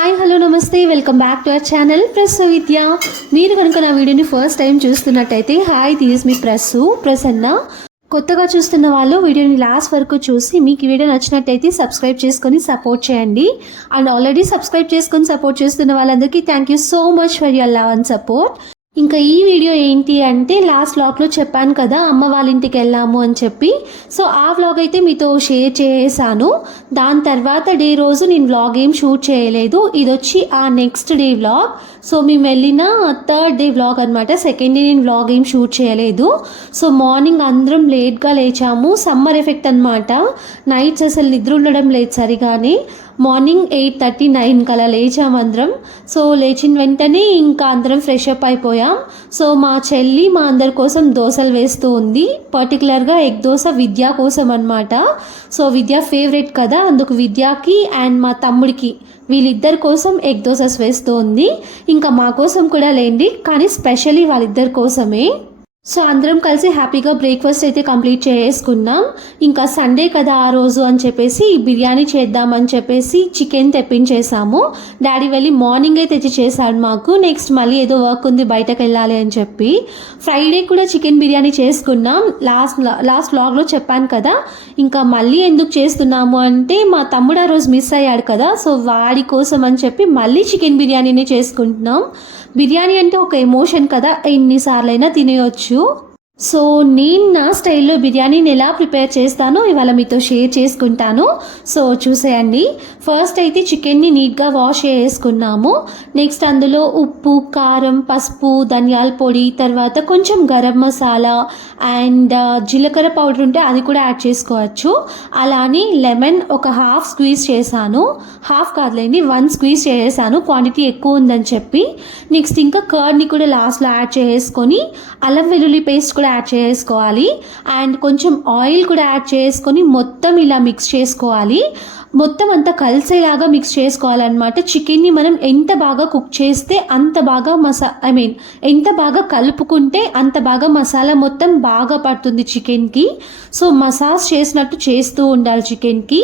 Hi hello నమస్తే welcome back to our channel Prassu Vidya. మీరు కనుక నా వీడియోని ఫస్ట్ టైం చూస్తున్నట్టయితే హాయ్ దిస్ మీ ప్రసన్న. కొత్తగా చూస్తున్న వాళ్ళు వీడియోని లాస్ట్ వరకు చూసి మీకు ఈ వీడియో నచ్చినట్టయితే సబ్స్క్రైబ్ చేసుకొని సపోర్ట్ చేయండి. అండ్ ఆల్రెడీ సబ్స్క్రైబ్ చేసుకొని సపోర్ట్ చేస్తున్న వాళ్ళందరికీ thank you so much for your love and support. ఇంకా ఈ వీడియో ఏంటి అంటే లాస్ట్ వ్లాగ్లో చెప్పాను కదా అమ్మ వాళ్ళ ఇంటికి వెళ్ళాము అని చెప్పి. సో ఆ వ్లాగ్ అయితే మీతో షేర్ చేశాను. దాని తర్వాత డే రోజు నేను వ్లాగ్ ఏం షూట్ చేయలేదు. ఇది వచ్చి ఆ నెక్స్ట్ డే వ్లాగ్. సో మేము వెళ్ళిన థర్డ్ డే వ్లాగ్ అనమాట. సెకండ్ డే నేను వ్లాగ్ ఏం షూట్ చేయలేదు. సో మార్నింగ్ అందరం లేట్గా లేచాము. సమ్మర్ ఎఫెక్ట్ అనమాట. నైట్స్ అసలు నిద్ర ఉండడం లేదు సరిగానే. మార్నింగ్ 8:30 9 కలా లేచాం అందరం. సో లేచిన వెంటనే ఇంకా అందరం ఫ్రెష్ అప్ అయిపోయాం. సో మా చెల్లి మా అందరి కోసం దోశలు వేస్తూ ఉంది. పర్టికులర్గా ఎగ్ దోశ విద్య కోసం అనమాట. సో విద్య ఫేవరెట్ కదా, అందుకు విద్యకి అండ్ మా తమ్ముడికి వీళ్ళిద్దరి కోసం ఎగ్ దోశస్ వేస్తూ ఉంది. ఇంకా మా కోసం కూడా లేండి, కానీ స్పెషల్లీ వాళ్ళిద్దరి కోసమే. సో అందరం కలిసి హ్యాపీగా బ్రేక్ఫాస్ట్ అయితే కంప్లీట్ చేసుకున్నాం. ఇంకా సండే కదా ఆ రోజు అని చెప్పేసి బిర్యానీ చేద్దామని చెప్పేసి చికెన్ తెప్పించేసాము. డాడీ వెళ్ళి మార్నింగే తెచ్చి చేశాడు మాకు. నెక్స్ట్ మళ్ళీ ఏదో వర్క్ ఉంది బయటకు వెళ్ళాలి అని చెప్పి ఫ్రైడే కూడా చికెన్ బిర్యానీ చేసుకున్నాం. లాస్ట్ వ్లాగ్లో చెప్పాను కదా. ఇంకా మళ్ళీ ఎందుకు చేస్తున్నాము అంటే మా తమ్ముడు ఆ రోజు మిస్ అయ్యాడు కదా, సో వాడి కోసం అని చెప్పి మళ్ళీ చికెన్ బిర్యానీని చేసుకుంటున్నాం. బిర్యానీ అంటే ఒక ఎమోషన్ కదా, ఎన్నిసార్లైనా తినేయొచ్చు. సో నేను నా స్టైల్లో బిర్యానీని ఎలా ప్రిపేర్ చేస్తానో ఇవాళ మీతో షేర్ చేసుకుంటాను. సో చూసేయండి. ఫస్ట్ అయితే చికెన్ని నీట్గా వాష్ చేసుకున్నాము. నెక్స్ట్ అందులో ఉప్పు, కారం, పసుపు, ధనియాల పొడి, తర్వాత కొంచెం గరం మసాలా అండ్ జీలకర్ర పౌడర్ ఉంటే అది కూడా యాడ్ చేసుకోవచ్చు. అలానే లెమన్ ఒక హాఫ్ స్క్వీజ్ చేశాను. హాఫ్ కాదులేండి 1 స్క్వీజ్ చేసాను, క్వాంటిటీ ఎక్కువ ఉందని చెప్పి. నెక్స్ట్ ఇంకా కర్డ్ని కూడా లాస్ట్లో యాడ్ చేసుకొని అల్లం వెల్లుల్లి పేస్ట్ కూడా యాడ్ చేసుకోవాలి. అండ్ కొంచెం ఆయిల్ కూడా యాడ్ చేసుకొని మొత్తం ఇలా మిక్స్ చేసుకోవాలి. మొత్తం అంతా కలిసేలాగా మిక్స్ చేసుకోవాలన్నమాట. చికెన్ని మనం ఎంత బాగా కుక్ చేస్తే అంత బాగా ఎంత బాగా కలుపుకుంటే అంత బాగా మసాలా మొత్తం బాగా పడుతుంది చికెన్కి. సో మసాజ్ చేసినట్టు చేస్తూ ఉండాలి చికెన్కి.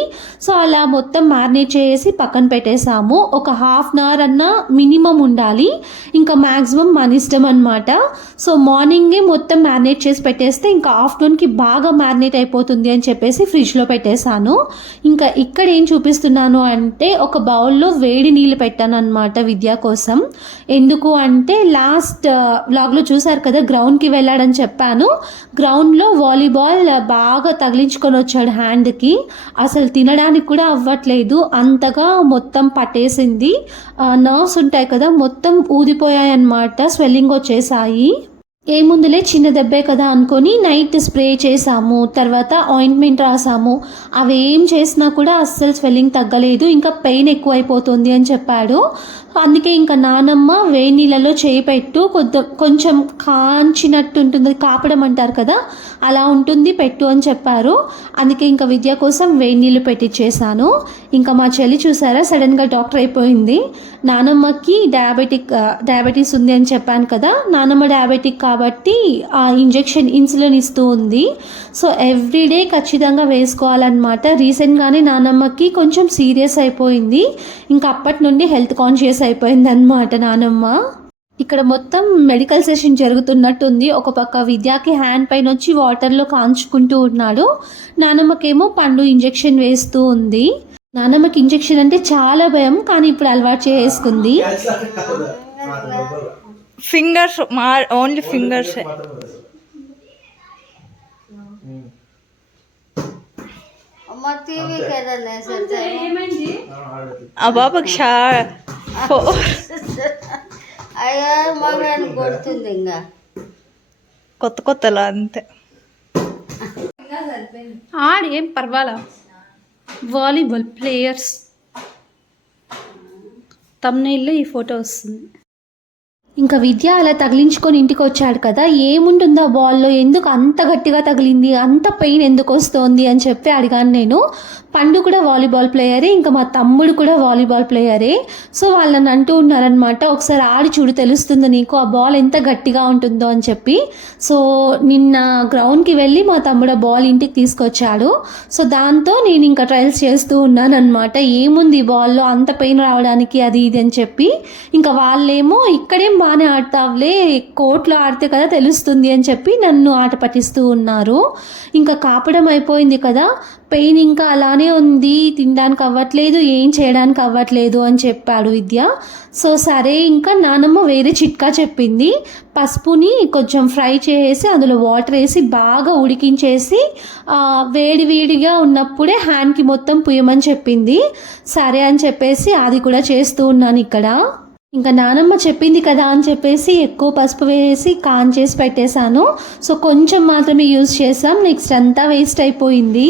సో అలా మొత్తం మ్యారినేట్ చేసి పక్కన పెట్టేసాము. ఒక హాఫ్ అన్ అవర్ అన్నా మినిమం ఉండాలి, ఇంకా మ్యాక్సిమం మన ఇష్టం అనమాట. సో మార్నింగే మొత్తం మ్యారినేట్ చేసి పెట్టేస్తే ఇంకా ఆఫ్టర్నూన్కి బాగా మ్యారినేట్ అయిపోతుంది అని చెప్పేసి ఫ్రిడ్జ్లో పెట్టేశాను. ఇంకా ఇక్కడ ఏం చూపిస్తున్నాను అంటే ఒక బౌల్లో వేడి నీళ్ళు పెట్టాను అనమాట విద్య కోసం. ఎందుకు అంటే లాస్ట్ వ్లాగ్లో చూసారు కదా గ్రౌండ్కి వెళ్ళాడని చెప్పాను. గ్రౌండ్లో వాలీబాల్ బాగా తగిలించుకొని వచ్చాడు హ్యాండ్కి. అసలు తినడానికి కూడా అవ్వట్లేదు, అంతగా మొత్తం పట్టేసింది. నర్వ్స్ ఉంటాయి కదా మొత్తం ఊదిపోయాయి అన్నమాట, స్వెల్లింగ్ వచ్చేసాయి. ఏముందులే చిన్న దెబ్బే కదా అనుకొని నైట్ స్ప్రే చేసాము, తర్వాత ఆయింట్మెంట్ రాసాము. అవి ఏం చేసినా కూడా అస్సలు స్వెల్లింగ్ తగ్గలేదు, ఇంకా పెయిన్ ఎక్కువైపోతుంది అని చెప్పాడు. అందుకే ఇంకా నానమ్మ వేడి నీళ్ళలో చేయి పెట్టు, కొంచెం కాంచినట్టు ఉంటుంది, కాపడం అంటారు కదా అలా ఉంటుంది, పెట్టు అని చెప్పారు. అందుకే ఇంకా విద్య కోసం వేడి నీళ్ళు పెట్టించేసాను. ఇంకా మా చెల్లి చూసారా సడన్గా డాక్టర్ అయిపోయింది. నానమ్మకి డయాబెటీస్ ఉంది అని చెప్పాను కదా, నానమ్మ డయాబెటిక్ కాబట్టి ఆ ఇన్సులిన్ ఇస్తూ ఉంది. సో ఎవ్రీడే ఖచ్చితంగా వేసుకోవాలన్నమాట. రీసెంట్గానే నానమ్మకి కొంచెం సీరియస్ అయిపోయింది, ఇంకా అప్పటి నుండి హెల్త్ కాన్షియస్ అయిపోయింది అనమాట నానమ్మ. ఇక్కడ మొత్తం మెడికల్ సెషన్ జరుగుతున్నట్టుంది. ఒక పక్క విద్యాకి హ్యాండ్ పైన వచ్చి వాటర్లో కాంచుకుంటూ ఉన్నాడు, నానమ్మకేమో పండు ఇంజెక్షన్ వేస్తూ ఉంది. నానమ్మకి ఇంజెక్షన్ అంటే చాలా భయం, కానీ ఇప్పుడు అలవాటు చేసుకుంది. Fingers only fingers. ఆ బాబాకి కొడుతుంది ఇంకా కొత్తలా అంతే. ఆడేం పర్వాలా. వాలీబాల్ ప్లేయర్స్ తమ్నైల్లో ఈ ఫోటో వస్తుంది. ఇంకా విద్య అలా తగిలించుకొని ఇంటికి వచ్చాడు కదా, ఏముంటుందో ఆ బాల్లో, ఎందుకు అంత గట్టిగా తగిలింది, అంత పెయిన్ ఎందుకు వస్తోంది అని చెప్పి అడిగాను నేను. పండు కూడా వాలీబాల్ ప్లేయరే, ఇంకా మా తమ్ముడు కూడా వాలీబాల్ ప్లేయరే. సో వాళ్ళని అంటూ ఉన్నారనమాట, ఒకసారి ఆడి చూడు తెలుస్తుంది నీకు ఆ బాల్ ఎంత గట్టిగా ఉంటుందో అని చెప్పి. సో నిన్న గ్రౌండ్కి వెళ్ళి మా తమ్ముడు ఆ బాల్ ఇంటికి తీసుకొచ్చాడు. సో దాంతో నేను ఇంకా ట్రయల్స్ చేస్తూ ఉన్నాను అనమాట, ఏముంది ఈ బాల్లో అంత పెయిన్ రావడానికి అది ఇది అని చెప్పి. ఇంకా వాళ్ళేమో ఇక్కడేం బాగానే ఆడతావులే, కోర్టులో ఆడితే కదా తెలుస్తుంది అని చెప్పి నన్ను ఆట పట్టిస్తూ ఉన్నారు. ఇంకా కాపడం అయిపోయింది కదా, పెయిన్ ఇంకా అలానే ఉంది, తినడానికి అవ్వట్లేదు, ఏం చేయడానికి అవ్వట్లేదు అని చెప్పాడు విద్య. సో సరే ఇంకా నానమ్మ వేరే చిట్కా చెప్పింది, పసుపుని కొంచెం ఫ్రై చేసి అందులో వాటర్ వేసి బాగా ఉడికించేసి వేడి వేడిగా ఉన్నప్పుడే హ్యాండ్కి మొత్తం పుయ్యమని చెప్పింది. సరే అని చెప్పేసి అది కూడా చేస్తూ ఉన్నాను ఇక్కడ. ఇంకా నానమ్మ చెప్పింది కదా అని చెప్పేసి ఎక్కువ పసుపు వేసి చేసి పెట్టేశాను. సో కొంచెం మాత్రమే యూజ్ చేసాం, నెక్స్ట్ అంతా వేస్ట్ అయిపోయింది.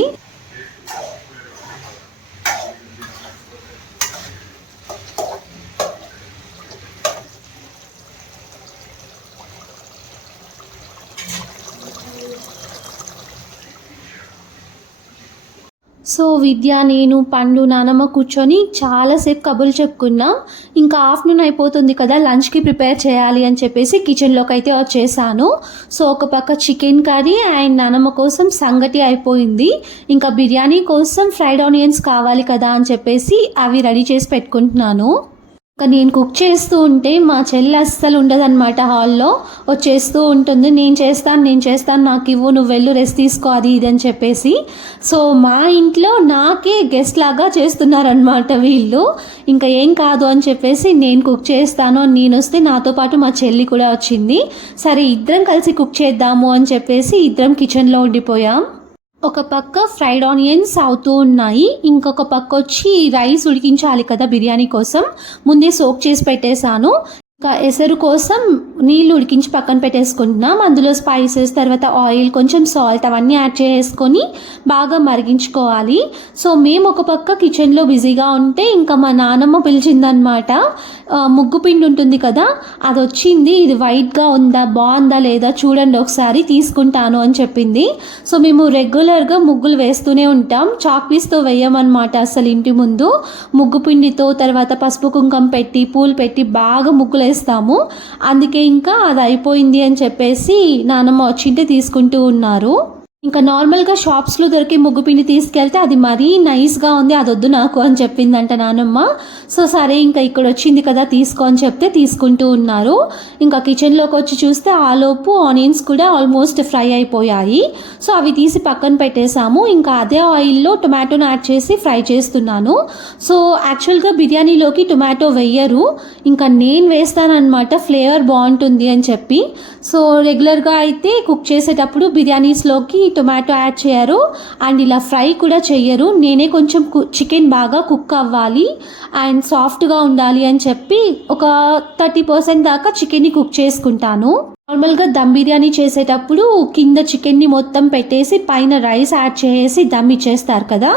సో విద్య, నేను, పండు, నానమ్మ కూర్చొని చాలాసేపు కబుర్లు చెప్పుకున్నాం. ఇంకా ఆఫ్టర్నూన్ అయిపోతుంది కదా, లంచ్కి ప్రిపేర్ చేయాలి అని చెప్పేసి కిచెన్లోకి అయితే వచ్చేసాను. సో ఒక పక్క చికెన్ కర్రీ అండ్ నానమ్మ కోసం సంగటి అయిపోయింది. ఇంకా బిర్యానీ కోసం ఫ్రైడ్ ఆనియన్స్ కావాలి కదా అని చెప్పేసి అవి రెడీ చేసి పెట్టుకుంటున్నాను. ఇంకా నేను కుక్ చేస్తూ ఉంటే మా చెల్లి అస్సలు ఉండదన్నమాట, హాల్లో వచ్చేస్తూ ఉంటుంది, నేను చేస్తాను నాకు ఇవ్వు, నువ్వు వెళ్ళు రెస్ట్ తీసుకో అది ఇది అని చెప్పేసి. సో మా ఇంట్లో నాకే గెస్ట్ లాగా చేస్తున్నారనమాట వీళ్ళు. ఇంకా ఏం కాదు అని చెప్పేసి నేను కుక్ చేస్తాను, నేను వస్తే నాతో పాటు మా చెల్లి కూడా వచ్చింది. సరే ఇద్దరం కలిసి కుక్ చేద్దాము అని చెప్పేసి ఇద్దరం కిచెన్లో ఉండిపోయాం. ఒక పక్క ఫ్రైడ్ ఆనియన్స్ అవుతూ ఉన్నాయి, ఇంకొక పక్క వచ్చి రైస్ ఉడికించాలి కదా బిర్యానీ కోసం, ముందే సోక్ చేసి పెట్టేశాను. ఇంకా ఎసరు కోసం నీళ్ళు ఉడికించి పక్కన పెట్టేసుకుంటున్నాం. అందులో స్పైసెస్, తర్వాత ఆయిల్, కొంచెం సాల్ట్ అవన్నీ యాడ్ చేసుకొని బాగా మరిగించుకోవాలి. సో మేము ఒక పక్క కిచెన్లో బిజీగా ఉంటే ఇంకా మా నానమ్మ పిలిచిందనమాట, ముగ్గు పిండి ఉంటుంది కదా అది వచ్చింది, ఇది వైట్గా ఉందా, బాగుందా లేదా చూడండి ఒకసారి, తీసుకుంటాను అని చెప్పింది. సో మేము రెగ్యులర్గా ముగ్గులు వేస్తూనే ఉంటాం, చాక్ పీస్తో వేయమన్నమాట అసలు ఇంటి ముందు. ముగ్గు పిండితో తర్వాత పసుపు కుంకం పెట్టి పూలు పెట్టి బాగా ముగ్గులు వేస్తాము. అందుకే ఇంకా అది అయిపోయింది అని చెప్పేసి నానమ్మ వచ్చింటే తీసుకుంటూ ఉన్నారు. ఇంకా నార్మల్గా షాప్స్లో దొరికే ముగ్గు పిండి తీసుకెళ్తే అది మరీ నైస్గా ఉంది, అది వద్దు నాకు అని చెప్పిందంట నానమ్మ. సో సరే ఇంకా ఇక్కడ వచ్చింది కదా తీసుకో అని చెప్తే తీసుకుంటూ ఉన్నారు. ఇంకా కిచెన్లోకి వచ్చి చూస్తే ఆలోపు ఆనియన్స్ కూడా ఆల్మోస్ట్ ఫ్రై అయిపోయాయి. సో అవి తీసి పక్కన పెట్టేశాము. ఇంకా అదే ఆయిల్లో టొమాటోని యాడ్ చేసి ఫ్రై చేస్తున్నాను. సో యాక్చువల్గా బిర్యానీలోకి టొమాటో వేయరు, ఇంకా నేను వేస్తానన్నమాట, ఫ్లేవర్ బాగుంటుంది అని చెప్పి. సో రెగ్యులర్గా అయితే కుక్ చేసేటప్పుడు బిర్యానీస్లోకి టొమాటో యాడ్ చేయరు అండ్ ఇలా ఫ్రై కూడా చెయ్యరు. నేనే కొంచెం చికెన్ బాగా కుక్ అవ్వాలి అండ్ సాఫ్ట్గా ఉండాలి అని చెప్పి ఒక 30% దాకా చికెన్ని కుక్ చేసుకుంటాను. నార్మల్గా దమ్ బిర్యానీ చేసేటప్పుడు కింద చికెన్ని మొత్తం పెట్టేసి పైన రైస్ యాడ్ చేసి దమ్ ఇచ్చేస్తారు కదా,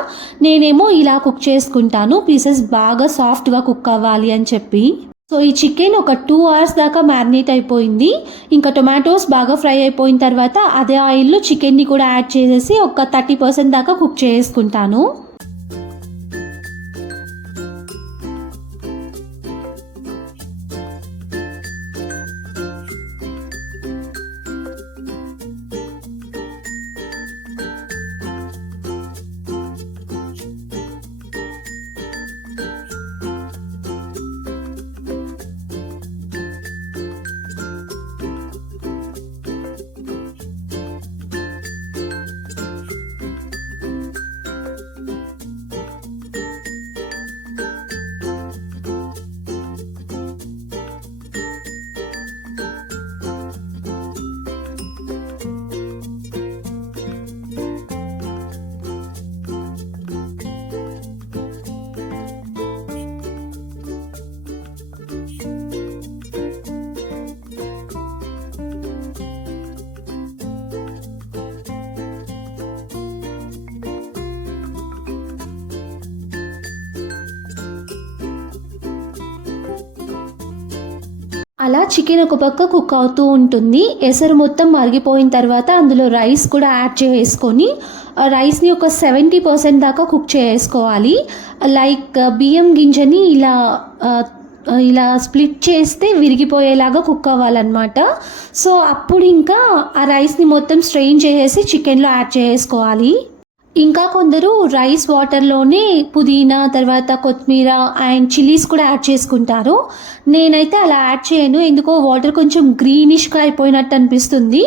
నేనేమో ఇలా కుక్ చేసుకుంటాను, పీసెస్ బాగా సాఫ్ట్గా కుక్ అవ్వాలి అని చెప్పి. సో ఈ చికెన్ ఒక 2 hours దాకా మ్యారినేట్ అయిపోయింది. ఇంకా టొమాటోస్ బాగా ఫ్రై అయిపోయిన తర్వాత అదే ఆయిల్లో చికెన్ని కూడా యాడ్ చేసేసి ఒక 30% దాకా కుక్ చేసుకుంటాను. అలా చికెన్ ఒక పక్క కుక్ అవుతూ ఉంటుంది. ఎసరు మొత్తం మరిగిపోయిన తర్వాత అందులో రైస్ కూడా యాడ్ చేసుకొని రైస్ని ఒక 70% దాకా కుక్ చేసుకోవాలి. లైక్ బియ్యం గింజని ఇలా స్ప్లిట్ చేస్తే విరిగిపోయేలాగా కుక్ అవ్వాలన్నమాట. సో అప్పుడు ఇంకా ఆ రైస్ని మొత్తం స్ట్రెయిన్ చేసేసి చికెన్లో యాడ్ చేసుకోవాలి. ఇంకా కొందరు రైస్ వాటర్లోనే పుదీనా తర్వాత కొత్తిమీర అండ్ చిల్లీస్ కూడా యాడ్ చేసుకుంటారు. నేనైతే అలా యాడ్ చేయను, ఎందుకో వాటర్ కొంచెం గ్రీనిష్గా అయిపోయినట్టు అనిపిస్తుంది.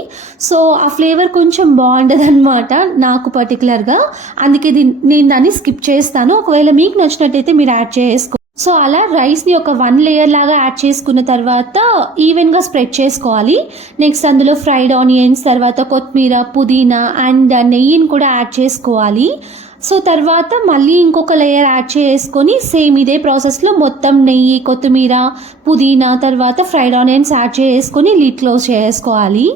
సో ఆ ఫ్లేవర్ కొంచెం బాగుండదు అనమాట నాకు పర్టికులర్గా, అందుకే నేను దాన్ని స్కిప్ చేస్తాను. ఒకవేళ మీకు నచ్చినట్టయితే మీరు యాడ్ చేసుకో. సో అలా రైస్ని ఒక 1 లేయర్ లాగా యాడ్ చేసుకున్న తర్వాత ఈవెన్గా స్ప్రెడ్ చేసుకోవాలి. నెక్స్ట్ అందులో ఫ్రైడ్ ఆనియన్స్ తర్వాత కొత్తిమీర పుదీనా అండ్ నెయ్యిని కూడా యాడ్ చేసుకోవాలి. సో తర్వాత మళ్ళీ ఇంకొక లేయర్ యాడ్ చేసుకొని సేమ్ ఇదే ప్రాసెస్లో మొత్తం నెయ్యి కొత్తిమీర పుదీనా తర్వాత ఫ్రైడ్ ఆనియన్స్ యాడ్ చేసుకొని లిడ్ క్లోజ్ చేసుకోవాలి.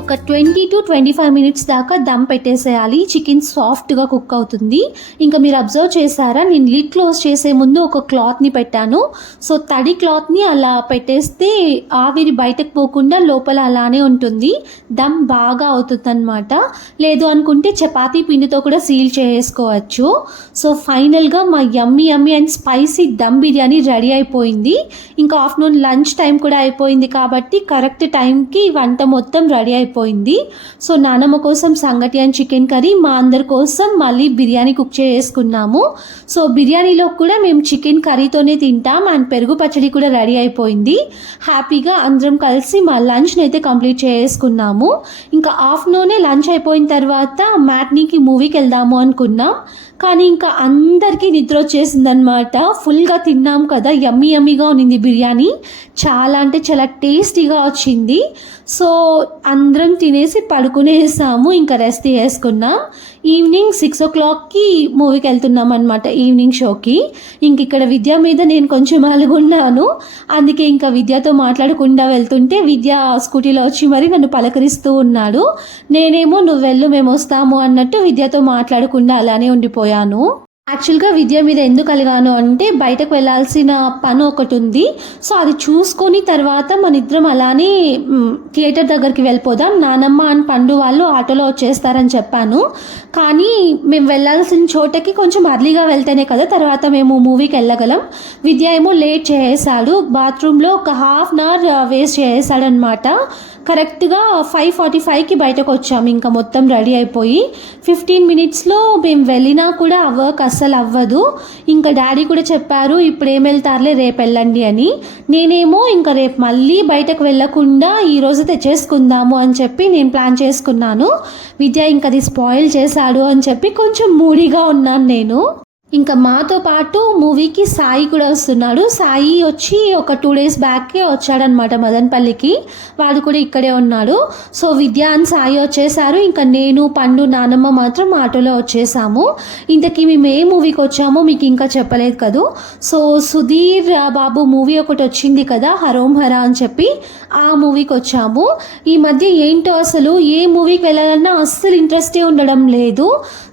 ఒక 20 to 25 మినిట్స్ దాకా దమ్ పెట్టేసేయాలి. చికెన్ సాఫ్ట్గా కుక్ అవుతుంది. ఇంకా మీరు అబ్జర్వ్ చేశారా, నేను లిడ్ క్లోజ్ చేసే ముందు ఒక క్లాత్ని పెట్టాను. సో తడి క్లాత్ని అలా పెట్టేస్తే ఆవిరి బయటకు పోకుండా లోపల అలానే ఉంటుంది, దమ్ బాగా అవుతుంది అనమాట. లేదు అనుకుంటే చపాతీ పిండితో కూడా సీల్ చేసుకోవచ్చు. సో ఫైనల్గా మా yummy and spicy dum biryani ready అయిపోయింది. ఇంకా ఆఫ్టర్నూన్ లంచ్ టైం కూడా అయిపోయింది కాబట్టి కరెక్ట్ టైంకి వంట మొత్తం రెడీ అయిపోయింది. సో నానమ్మ కోసం సంగటి అండ్ చికెన్ కర్రీ, మా అందరి కోసం మళ్ళీ బిర్యానీ కుక్ చేసుకున్నాము. సో బిర్యానీలో కూడా మేము చికెన్ కర్రీతోనే తింటాం అండ్ పెరుగు పచ్చడి కూడా రెడీ అయిపోయింది. హ్యాపీగా అందరం కలిసి మా లంచ్ని అయితే కంప్లీట్ చేసుకున్నాము. ఇంకా ఆఫ్టర్నూనే లంచ్ అయిపోయిన తర్వాత మ్యాట్నీకి మూవీకి వెళ్దాము అనుకున్నాం. కానీ ఇంకా అందరికీ నిద్ర వచ్చేసిందనమాట. ఫుల్గా తిన్నాం కదా, యమ్మీగా ఉన్నింది బిర్యానీ, చాలా అంటే చాలా టేస్టీగా వచ్చింది. సో అందరం తినేసి పడుకునేసాము, ఇంకా రెస్ట్ చేసుకున్నాం. ఈవినింగ్ 6 o'clockకి మూవీకి వెళ్తున్నాం అనమాట, ఈవినింగ్ షోకి. ఇంక ఇక్కడ విద్య మీద నేను కొంచెం అలుగున్నాను, అందుకే ఇంకా విద్యతో మాట్లాడకుండా వెళ్తుంటే విద్య స్కూటీలో వచ్చి మరి నన్ను పలకరిస్తూ ఉన్నాడు. నేనేమో నువ్వు వెళ్ళు మేము వస్తాము అన్నట్టు విద్యతో మాట్లాడకుండా అలానే ఉండిపోయాను. యాక్చువల్గా విద్య మీద ఎందుకు అలిగాను అంటే బయటకు వెళ్ళాల్సిన పని ఒకటి ఉంది. సో అది చూసుకొని తర్వాత మన ఇద్దరం అలానే థియేటర్ దగ్గరికి వెళ్ళిపోదాం, నానమ్మ అండ్ పండు వాళ్ళు ఆటోలో వచ్చేస్తారని చెప్పాను. కానీ మేము వెళ్ళాల్సిన చోటకి కొంచెం అర్లీగా వెళ్తేనే కదా తర్వాత మేము మూవీకి వెళ్ళగలం. విద్య ఏమో లేట్ చేసాడు, బాత్రూంలో ఒక 1/2 hour వేస్ట్ చేసాడనమాట. కరెక్ట్గా 5:45కి బయటకు వచ్చాము, ఇంకా మొత్తం రెడీ అయిపోయి 15 minutesలో మేము వెళ్ళినా కూడా వర్క్ అస్సలు అవ్వదు. ఇంకా డాడీ కూడా చెప్పారు ఇప్పుడు ఏం వెళ్తారులే రేపు వెళ్ళండి అని. నేనేమో ఇంకా రేపు మళ్ళీ బయటకు వెళ్ళకుండా ఈరోజు తెచ్చేసుకుందాము అని చెప్పి నేను ప్లాన్ చేసుకున్నాను. విద్య ఇంకా అది స్పాయిల్ చేశాడు అని చెప్పి కొంచెం మూడీగా ఉన్నాను నేను. ఇంకా మాతో పాటు మూవీకి సాయి కూడా వస్తున్నాడు. సాయి వచ్చి ఒక 2 days బ్యాక్కే వచ్చాడనమాట మదనపల్లికి, వాడు కూడా ఇక్కడే ఉన్నాడు. సో విద్య అండ్ సాయి వచ్చేసారు, ఇంకా నేను పండు నానమ్మ మాత్రం ఆటోలో వచ్చేసాము. ఇంతకీ మేము ఏ మూవీకి వచ్చామో మీకు ఇంకా చెప్పలేదు కదా. సో సుధీర్ బాబు మూవీ ఒకటి వచ్చింది కదా, హరోం హరా అని చెప్పి, ఆ మూవీకి వచ్చాము. ఈ మధ్య ఏంటో అసలు ఏ మూవీకి వెళ్ళాలన్నా అస్సలు ఇంట్రెస్టే ఉండడం లేదు.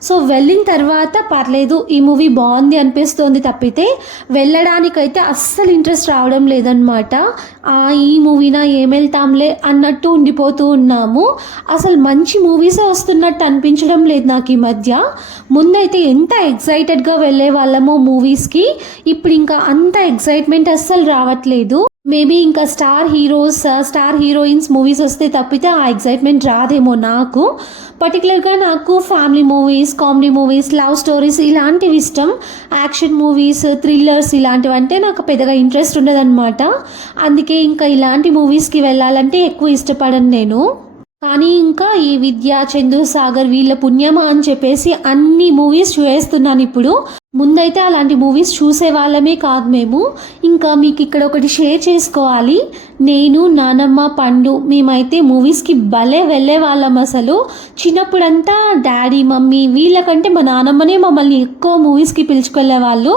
సో వెళ్ళిన తర్వాత పర్లేదు ఈ మూవీ బాగుంది అనిపిస్తోంది తప్పితే వెళ్ళడానికైతే అస్సలు ఇంట్రెస్ట్ రావడం లేదనమాట. ఈ మూవీనా ఏం వెళ్తాంలే అన్నట్టు ఉండిపోతూ ఉన్నాము. అసలు మంచి మూవీసే వస్తున్నట్టు అనిపించడం లేదు నాకు ఈ మధ్య. ముందైతే ఎంత ఎక్సైటెడ్గా వెళ్ళే వాళ్ళమో మూవీస్కి, ఇప్పుడు ఇంకా అంత ఎక్సైట్మెంట్ అస్సలు రావట్లేదు. మేబీ ఇంకా స్టార్ హీరోయిన్స్ మూవీస్ వస్తే తప్పితే ఆ ఎక్సైట్మెంట్ రాదేమో నాకు. పర్టికులర్గా నాకు family movies, comedy movies, love stories ఇలాంటివి ఇష్టం. యాక్షన్ మూవీస్, థ్రిల్లర్స్ ఇలాంటివి అంటే నాకు పెద్దగా ఇంట్రెస్ట్ ఉండదన్నమాట. అందుకే ఇంకా ఇలాంటి మూవీస్కి వెళ్ళాలంటే ఎక్కువ ఇష్టపడను నేను. కానీ ఇంకా ఈ విద్య, చందు, సాగర్ వీళ్ళ పుణ్యమా అని చెప్పేసి అన్ని మూవీస్ చూసేస్తున్నాను ఇప్పుడు. ముందైతే అలాంటి మూవీస్ చూసే వాళ్ళమే కాదు మేము. ఇంకా మీకు ఇక్కడ ఒకటి షేర్ చేసుకోవాలి. నేను, నానమ్మ, పండు మేమైతే మూవీస్కి భలే వెళ్ళే వాళ్ళం. అసలు చిన్నప్పుడంతా డాడీ, మమ్మీ వీళ్ళకంటే మా నానమ్మనే మమ్మల్ని ఎక్కువ మూవీస్కి పిలుచుకెళ్ళే వాళ్ళు.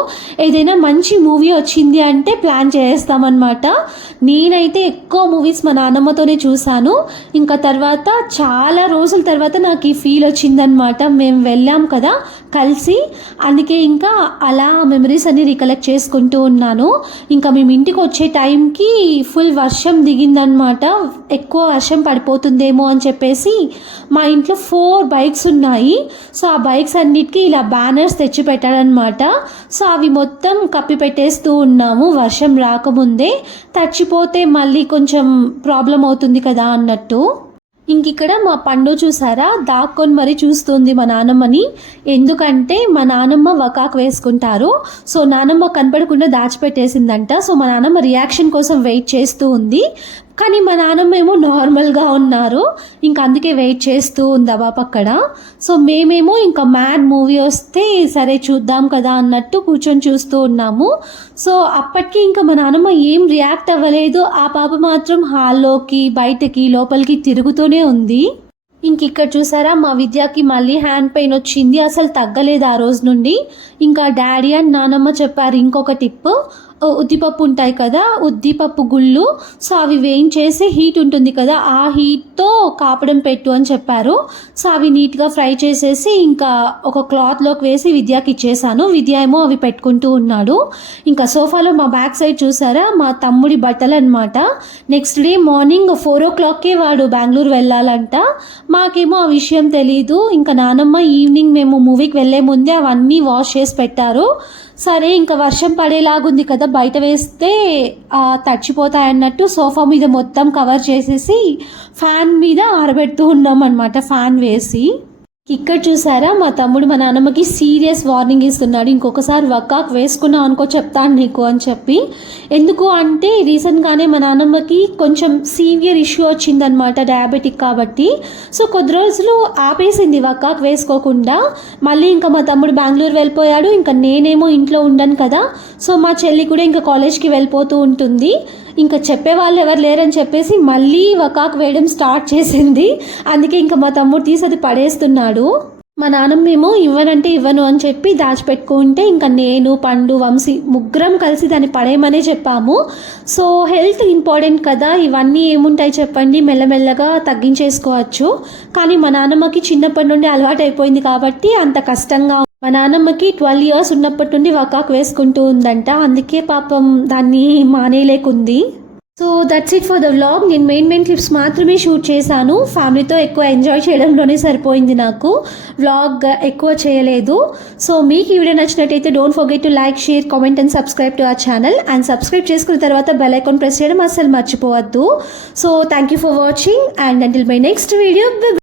ఏదైనా మంచి మూవీ వచ్చింది అంటే ప్లాన్ చేస్తామన్నమాట. నేనైతే ఎక్కువ మూవీస్ మా నానమ్మతోనే చూశాను. ఇంకా తర్వాత చాలా రోజుల తర్వాత నాకు ఈ ఫీల్ వచ్చిందనమాట. మేము వెళ్ళాం కదా కలిసి, అందుకే ఇంకా అలా మెమరీస్ అన్ని రికలెక్ట్ చేసుకుంటూ ఉన్నాను. ఇంకా మేము ఇంటికి వచ్చే టైంకి ఫుల్ వర్షం దిగిందనమాట. ఎక్కువ వర్షం పడిపోతుందేమో అని చెప్పేసి మా ఇంట్లో 4 బైక్స్ ఉన్నాయి. సో ఆ బైక్స్ అన్నిటికీ ఇలా బ్యానర్స్ తెచ్చి పెట్టాడనమాట. సో అవి మొత్తం కప్పి పెట్టేస్తూ ఉన్నాము వర్షం రాకముందే, తడిచిపోతే మళ్ళీ కొంచెం ప్రాబ్లం అవుతుంది కదా అన్నట్టు. ఇంకిక్కడ మా పండు చూసారా దాక్కొని మరీ చూస్తుంది మా నానమ్మని. ఎందుకంటే మా నానమ్మ వకాకు వేసుకుంటారు. సో నానమ్మ కనపడకుండా దాచిపెట్టేసిందంట. సో మా నానమ్మ రియాక్షన్ కోసం వెయిట్ చేస్తూ ఉంది. కానీ మా నాన్నమ్మ ఏమో నార్మల్గా ఉన్నారు. ఇంకా అందుకే వెయిట్ చేస్తూ ఉంది బాబు అక్కడ. సో మేమేమో ఇంకా మ్యాడ్ మూవీ వస్తే సరే చూద్దాం కదా అన్నట్టు కూర్చొని చూస్తూ ఉన్నాము. సో అప్పటికి ఇంకా మా నాన్నమ్మ ఏం రియాక్ట్ అవ్వలేదు. ఆ పాప మాత్రం హాల్లోకి, బయటకి, లోపలికి తిరుగుతూనే ఉంది. ఇంక ఇక్కడ చూసారా మా విద్యకి మళ్ళీ హ్యాండ్ పెయిన్ వచ్చింది. అసలు తగ్గలేదు ఆ రోజు నుండి. ఇంకా డాడీ అండ్ నానమ్మ చెప్పారు ఇంకొక టిప్. ఉద్దిపప్పు ఉంటాయి కదా, ఉద్దిపప్పు గుళ్ళు. సో అవి వేయించేసి హీట్ ఉంటుంది కదా, ఆ హీట్తో కాపడం పెట్టు అని చెప్పారు. సో అవి నీట్గా ఫ్రై చేసేసి ఇంకా ఒక క్లాత్లోకి వేసి విద్యకి ఇచ్చేసాను. విద్య ఏమో అవి పెట్టుకుంటూ ఉన్నాడు. ఇంకా సోఫాలో మా బ్యాక్ సైడ్ చూసారా మా తమ్ముడి బట్టలు అనమాట. నెక్స్ట్ డే మార్నింగ్ 4 o'clockకే వాడు బెంగళూరు వెళ్ళాలంట. మాకేమో ఆ విషయం తెలీదు. ఇంకా నానమ్మ ఈవినింగ్ మేము మూవీకి వెళ్ళే ముందే అవన్నీ వాష్ చేసి పెట్టారు. సరే ఇంకా వర్షం పడేలాగుంది కదా, బయట వేస్తే తడిచిపోతాయన్నట్టు సోఫా మీద మొత్తం కవర్ చేసేసి ఫ్యాన్ మీద ఆరబెడుతూ ఉన్నాం అనమాట, ఫ్యాన్ వేసి. ఇక్కడ చూసారా మా తమ్ముడు మా నాన్నమ్మకి సీరియస్ వార్నింగ్ ఇస్తున్నాడు. ఇంకొకసారి వకాక్ వేసుకున్నావు అనుకో చెప్తాను నీకు అని చెప్పి. ఎందుకు అంటే రీసెంట్గానే మా నాన్నమ్మకి కొంచెం సీవియర్ ఇష్యూ వచ్చిందనమాట, డయాబెటిక్ కాబట్టి. సో కొద్ది రోజులు ఆపేసింది వకాక్ వేసుకోకుండా. మళ్ళీ ఇంకా మా తమ్ముడు బెంగళూరు వెళ్ళిపోయాడు. ఇంకా నేనేమో ఇంట్లో ఉండను కదా. సో మా చెల్లి కూడా ఇంకా కాలేజ్కి వెళ్ళిపోతూ ఉంటుంది. ఇంకా చెప్పేవాళ్ళు ఎవరు లేరని చెప్పేసి మళ్ళీ వకాక్ వేయడం స్టార్ట్ చేసింది. అందుకే ఇంకా మా తమ్ముడు తీసి అది పడేస్తున్నాడు. మా నాన్నమ్మేమో ఇవ్వనంటే ఇవ్వను అని చెప్పి దాచిపెట్టుకుంటే ఇంకా నేను, పండు, వంశీ ముగ్గురం కలిసి దాన్ని పడేయమనే చెప్పాము. సో హెల్త్ ఇంపార్టెంట్ కదా, ఇవన్నీ ఏముంటాయి చెప్పండి, మెల్లమెల్లగా తగ్గించేసుకోవచ్చు. కానీ మా నాన్నమ్మకి చిన్నప్పటి నుండి అలవాటు అయిపోయింది కాబట్టి అంత కష్టంగా. మా నాన్నమ్మకి 12 years ఉన్నప్పటి నుండి వకాక్ వేసుకుంటూ ఉందంట. అందుకే పాపం దాన్ని మానేయలేకుంది. So that's it for the vlog. నేను మెయిన్ క్లిప్స్ మాత్రమే షూట్ చేశాను. ఫ్యామిలీతో ఎక్కువ ఎంజాయ్ చేయడంలోనే సరిపోయింది నాకు. వ్లాగ్ ఎక్కువ చేయలేదు. సో మీకు ఈ వీడియో నచ్చినట్టయితే don't forget to like, share, comment and subscribe to our channel. And subscribe చేసుకున్న తర్వాత బెల్ ఐకాన్ ప్రెస్ చేయడం అస్సలు మర్చిపోవద్దు. So thank you for watching and until my next video.